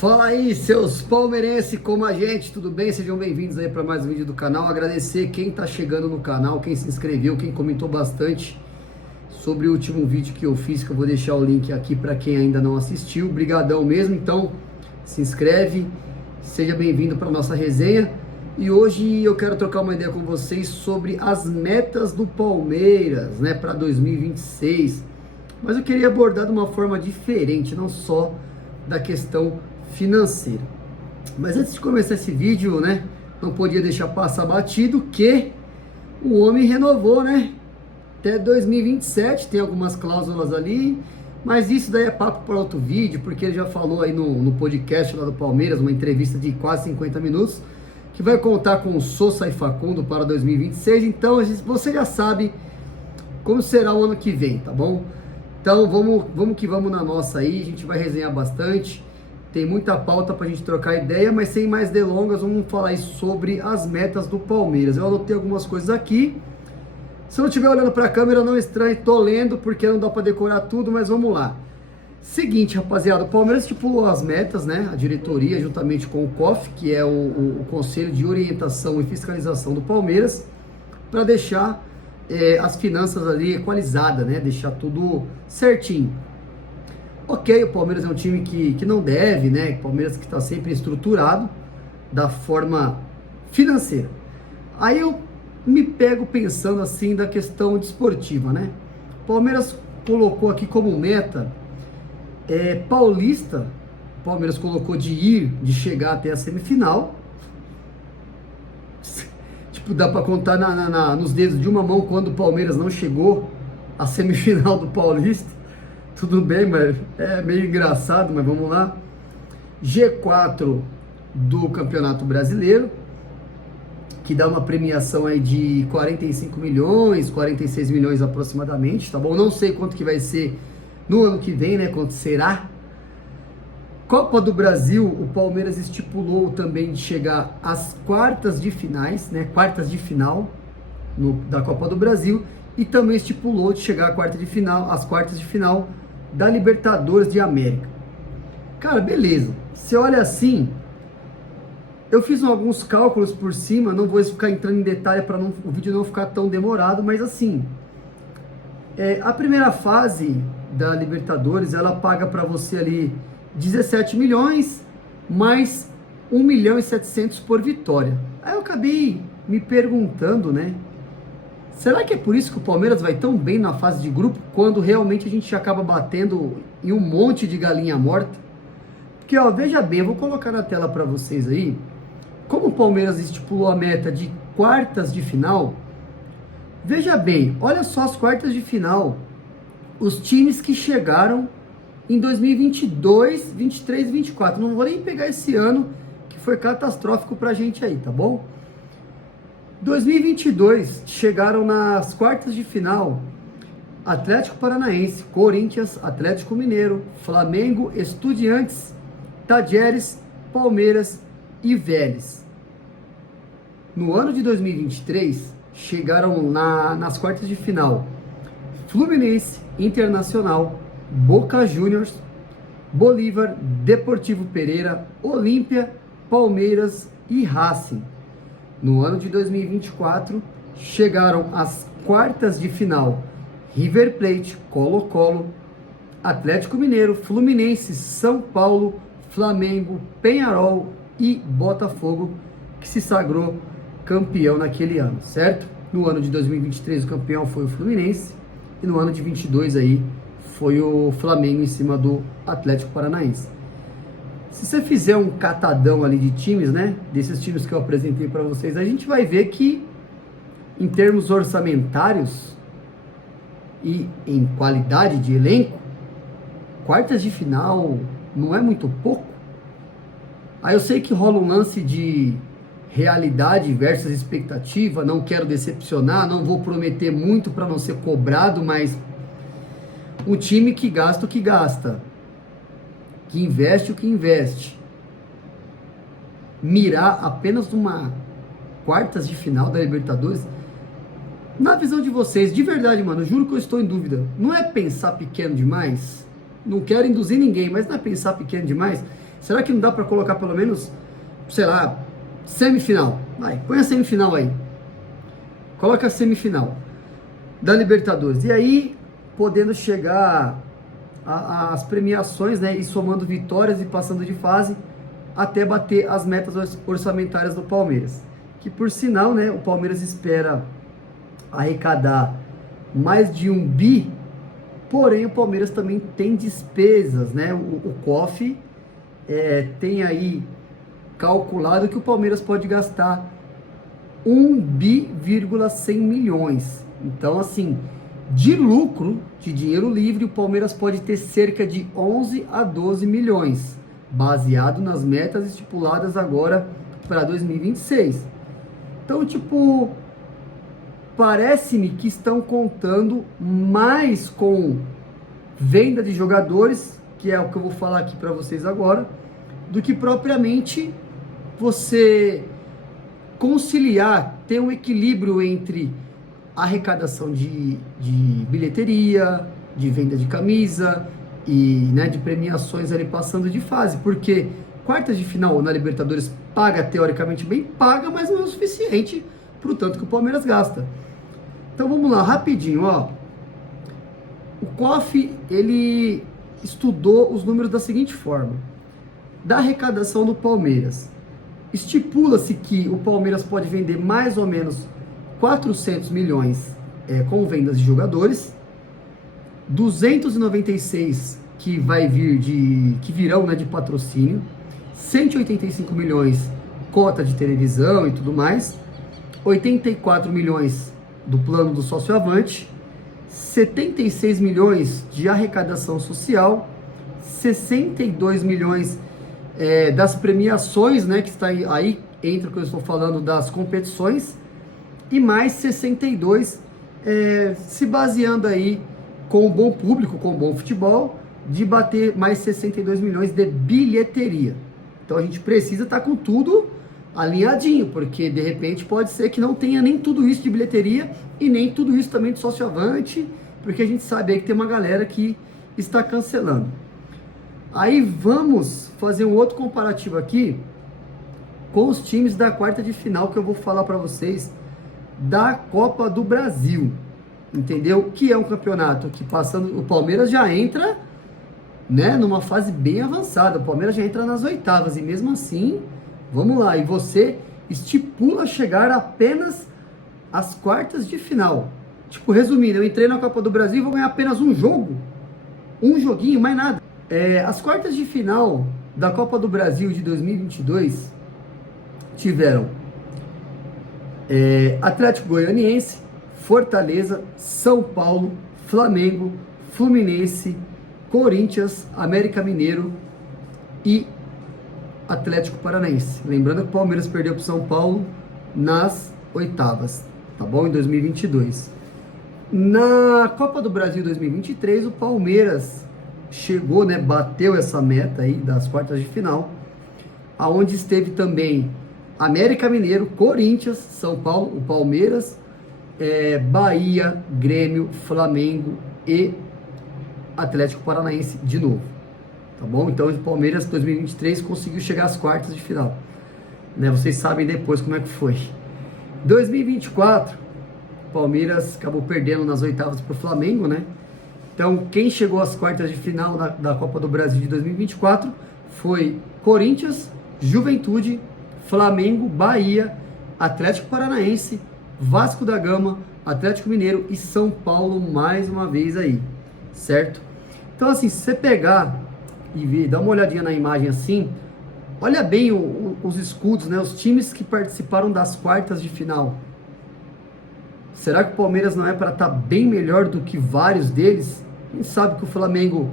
Fala aí, seus palmeirenses como a gente, tudo bem? Sejam bem-vindos aí para mais um vídeo do canal. Agradecer quem tá chegando no canal, quem se inscreveu, quem comentou bastante sobre o último vídeo que eu fiz, que eu vou deixar o link aqui para quem ainda não assistiu. Brigadão mesmo, então se inscreve, seja bem-vindo para nossa resenha. E hoje eu quero trocar uma ideia com vocês sobre as metas do Palmeiras, né, para 2026. Mas eu queria abordar de uma forma diferente, não só da questão financeira. Mas antes de começar esse vídeo, né, não podia deixar passar batido que o homem renovou, né, até 2027, tem algumas cláusulas ali, mas isso daí é papo para outro vídeo, porque ele já falou aí no podcast lá do Palmeiras, uma entrevista de quase 50 minutos, que vai contar com o Sousa e Facundo para 2026, então você já sabe como será o ano que vem, tá bom? Então vamos que vamos na nossa aí, a gente vai resenhar bastante, tem muita pauta pra gente trocar ideia, mas sem mais delongas, vamos falar aí sobre as metas do Palmeiras. Eu anotei algumas coisas aqui, se eu não estiver olhando pra câmera não estranhe, tô lendo porque não dá pra decorar tudo, mas vamos lá. Seguinte, rapaziada, o Palmeiras estipulou as metas, né, a diretoria juntamente com o COF, que é o Conselho de Orientação e Fiscalização do Palmeiras, para deixar as finanças ali equalizadas, né? Deixar tudo certinho. Ok, o Palmeiras é um time que não deve, né? O Palmeiras que está sempre estruturado da forma financeira. Aí eu me pego pensando assim da questão desportiva, né? O Palmeiras colocou aqui como meta paulista. O Palmeiras colocou de chegar até a semifinal. Tipo, dá para contar nos dedos de uma mão quando o Palmeiras não chegou à semifinal do Paulista. Tudo bem, mas é meio engraçado, mas vamos lá. G4 do Campeonato Brasileiro, que dá uma premiação aí de 45 milhões, 46 milhões aproximadamente, tá bom? Não sei quanto que vai ser no ano que vem, né? Quanto será? Copa do Brasil, o Palmeiras estipulou também de chegar às quartas de finais, né? Quartas de final da Copa do Brasil, e também estipulou de chegar às quartas de final da Libertadores de América. Cara, beleza. Você olha assim, eu fiz alguns cálculos por cima, não vou ficar entrando em detalhe para o vídeo não ficar tão demorado, mas assim, a primeira fase da Libertadores, ela paga para você ali 17 milhões, mais 1 milhão e 700 por vitória. Aí eu acabei me perguntando, né? Será que é por isso que o Palmeiras vai tão bem na fase de grupo, quando realmente a gente acaba batendo em um monte de galinha morta? Porque, ó, veja bem, eu vou colocar na tela para vocês aí, como o Palmeiras estipulou a meta de quartas de final. Veja bem, olha só as quartas de final, os times que chegaram em 2022, 23 e 24. Não vou nem pegar esse ano, que foi catastrófico pra gente aí, tá bom? 2022, chegaram nas quartas de final Atlético Paranaense, Corinthians, Atlético Mineiro, Flamengo, Estudiantes, Tajeres, Palmeiras e Vélez. No ano de 2023, chegaram nas quartas de final Fluminense, Internacional, Boca Juniors, Bolívar, Deportivo Pereira, Olímpia, Palmeiras e Racing. No ano de 2024, chegaram às quartas de final River Plate, Colo-Colo, Atlético Mineiro, Fluminense, São Paulo, Flamengo, Peñarol e Botafogo, que se sagrou campeão naquele ano, certo? No ano de 2023 o campeão foi o Fluminense e no ano de 22 aí foi o Flamengo em cima do Atlético Paranaense. Se você fizer um catadão ali de times, né, desses times que eu apresentei para vocês, a gente vai ver que em termos orçamentários e em qualidade de elenco, quartas de final não é muito pouco. Aí eu sei que rola um lance de realidade versus expectativa, não quero decepcionar, não vou prometer muito para não ser cobrado, mas um time que gasta o que gasta, que investe o que investe, mirar apenas numa quartas de final da Libertadores, na visão de vocês, de verdade, mano, eu juro que eu estou em dúvida, não é pensar pequeno demais? Não quero induzir ninguém, mas não é pensar pequeno demais? Será que não dá para colocar pelo menos, sei lá, semifinal? Vai, põe a semifinal aí. Coloca a semifinal da Libertadores. E aí, podendo chegar às premiações, né? E somando vitórias e passando de fase até bater as metas orçamentárias do Palmeiras. Que por sinal, né? O Palmeiras espera arrecadar mais de 1 bi, porém o Palmeiras também tem despesas, né? O COF tem aí calculado que o Palmeiras pode gastar 1 bi,100 milhões. Então, assim, de lucro, de dinheiro livre, o Palmeiras pode ter cerca de 11 a 12 milhões, baseado nas metas estipuladas agora para 2026. Então, tipo, parece-me que estão contando mais com venda de jogadores, que é o que eu vou falar aqui para vocês agora, do que propriamente você conciliar, ter um equilíbrio entre arrecadação de bilheteria, de venda de camisa e, né, de premiações ali passando de fase, porque quartas de final na Libertadores paga teoricamente bem, paga, mas não é o suficiente para o tanto que o Palmeiras gasta. Então vamos lá, rapidinho, ó. O COF, ele estudou os números da seguinte forma: da arrecadação do Palmeiras, estipula-se que o Palmeiras pode vender mais ou menos 400 milhões com vendas de jogadores, 296 que virão, né, de patrocínio, 185 milhões cota de televisão e tudo mais, 84 milhões do plano do sócio avante, 76 milhões de arrecadação social, 62 milhões das premiações, né, que está aí, entra o que eu estou falando das competições, e mais 62 se baseando aí com o bom público, com o bom futebol, de bater mais 62 milhões de bilheteria. Então a gente precisa estar com tudo alinhadinho, porque de repente pode ser que não tenha nem tudo isso de bilheteria e nem tudo isso também de sócio-avante, porque a gente sabe aí que tem uma galera que está cancelando. Aí vamos fazer um outro comparativo aqui com os times da quarta de final que eu vou falar para vocês da Copa do Brasil, entendeu? Que é um campeonato que passando, o Palmeiras já entra, né, numa fase bem avançada, o Palmeiras já entra nas oitavas e mesmo assim, vamos lá, e você estipula chegar apenas às quartas de final. Tipo, resumindo, eu entrei na Copa do Brasil e vou ganhar apenas um jogo, um joguinho, mais nada. As quartas de final da Copa do Brasil de 2022 tiveram Atlético Goianiense, Fortaleza, São Paulo, Flamengo, Fluminense, Corinthians, América Mineiro e Atlético Paranaense. Lembrando que o Palmeiras perdeu para o São Paulo nas oitavas, tá bom? Em 2022. Na Copa do Brasil 2023, o Palmeiras chegou, né, bateu essa meta aí das quartas de final, aonde esteve também América Mineiro, Corinthians, São Paulo, o Palmeiras, Bahia, Grêmio, Flamengo e Atlético Paranaense de novo, tá bom? Então o Palmeiras 2023 conseguiu chegar às quartas de final, né? Vocês sabem depois como é que foi. 2024, o Palmeiras acabou perdendo nas oitavas para o Flamengo, né? Então quem chegou às quartas de final da Copa do Brasil de 2024 foi Corinthians, Juventude, Flamengo, Bahia, Atlético Paranaense, Vasco da Gama, Atlético Mineiro e São Paulo mais uma vez aí, certo? Então assim, se você pegar e ver, dar uma olhadinha na imagem assim, olha bem os escudos, né? Os times que participaram das quartas de final. Será que o Palmeiras não é para estar bem melhor do que vários deles? A gente sabe que o Flamengo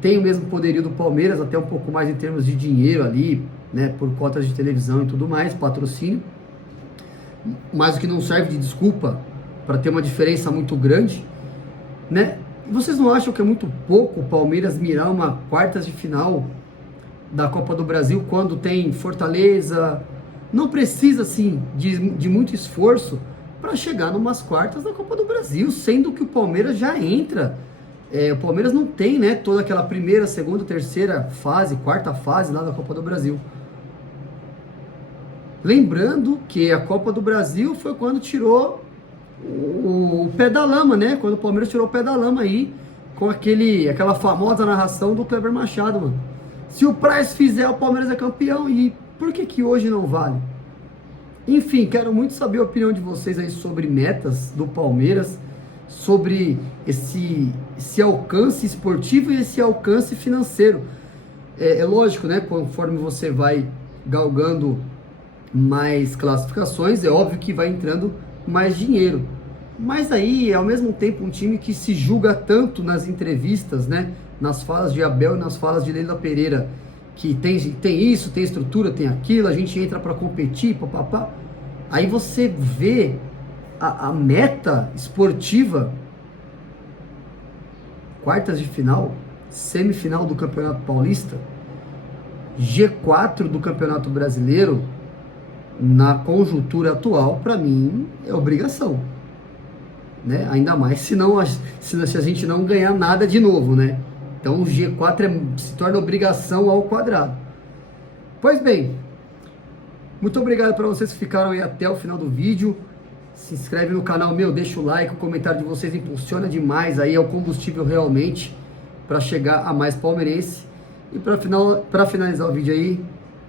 tem o mesmo poderio do Palmeiras, até um pouco mais em termos de dinheiro ali, né, por cotas de televisão e tudo mais, patrocínio, mas o que não serve de desculpa para ter uma diferença muito grande, né? Vocês não acham que é muito pouco o Palmeiras mirar uma quartas de final da Copa do Brasil quando tem Fortaleza? Não precisa, assim, de muito esforço para chegar numas quartas da Copa do Brasil, sendo que o Palmeiras já entra o Palmeiras não tem, né, toda aquela primeira, segunda, terceira fase, quarta fase lá da Copa do Brasil. Lembrando que a Copa do Brasil foi quando tirou o pé da lama, né? Quando o Palmeiras tirou o pé da lama aí, com aquela famosa narração do Kleber Machado, mano. Se o Praz fizer, o Palmeiras é campeão. E por que hoje não vale? Enfim, quero muito saber a opinião de vocês aí sobre metas do Palmeiras, sobre esse alcance esportivo e esse alcance financeiro. É lógico, né? Conforme você vai galgando mais classificações, é óbvio que vai entrando mais dinheiro. Mas aí, ao mesmo tempo, um time que se julga tanto nas entrevistas, né? Nas falas de Abel e nas falas de Leila Pereira, que tem isso, tem estrutura, tem aquilo, a gente entra para competir, papapá. Aí você vê a meta esportiva, quartas de final, semifinal do Campeonato Paulista, G4 do Campeonato Brasileiro, na conjuntura atual, para mim, é obrigação. Né? Ainda mais se a gente não ganhar nada de novo, né? Então o G4 se torna obrigação ao quadrado. Pois bem, muito obrigado para vocês que ficaram aí até o final do vídeo. Se inscreve no canal meu, deixa o like, o comentário de vocês impulsiona demais aí, é o combustível realmente para chegar a mais palmeirense. E para finalizar o vídeo aí,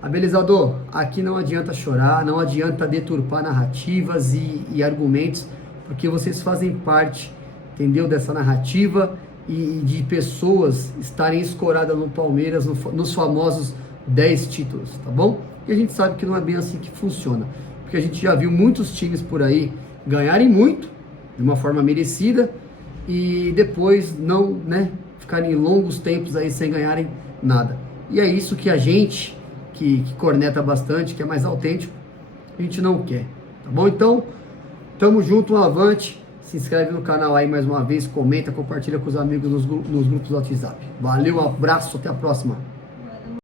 abelizador, aqui não adianta chorar, não adianta deturpar narrativas e argumentos, porque vocês fazem parte, entendeu, dessa narrativa e de pessoas estarem escoradas no Palmeiras, nos famosos 10 títulos, tá bom? E a gente sabe que não é bem assim que funciona, porque a gente já viu muitos times por aí ganharem muito, de uma forma merecida, e depois não, né, ficarem longos tempos aí sem ganharem nada. E é isso que a gente, que corneta bastante, que é mais autêntico, a gente não quer, tá bom? Então, tamo junto, um avante, se inscreve no canal aí mais uma vez, comenta, compartilha com os amigos nos grupos do WhatsApp. Valeu, um abraço, até a próxima.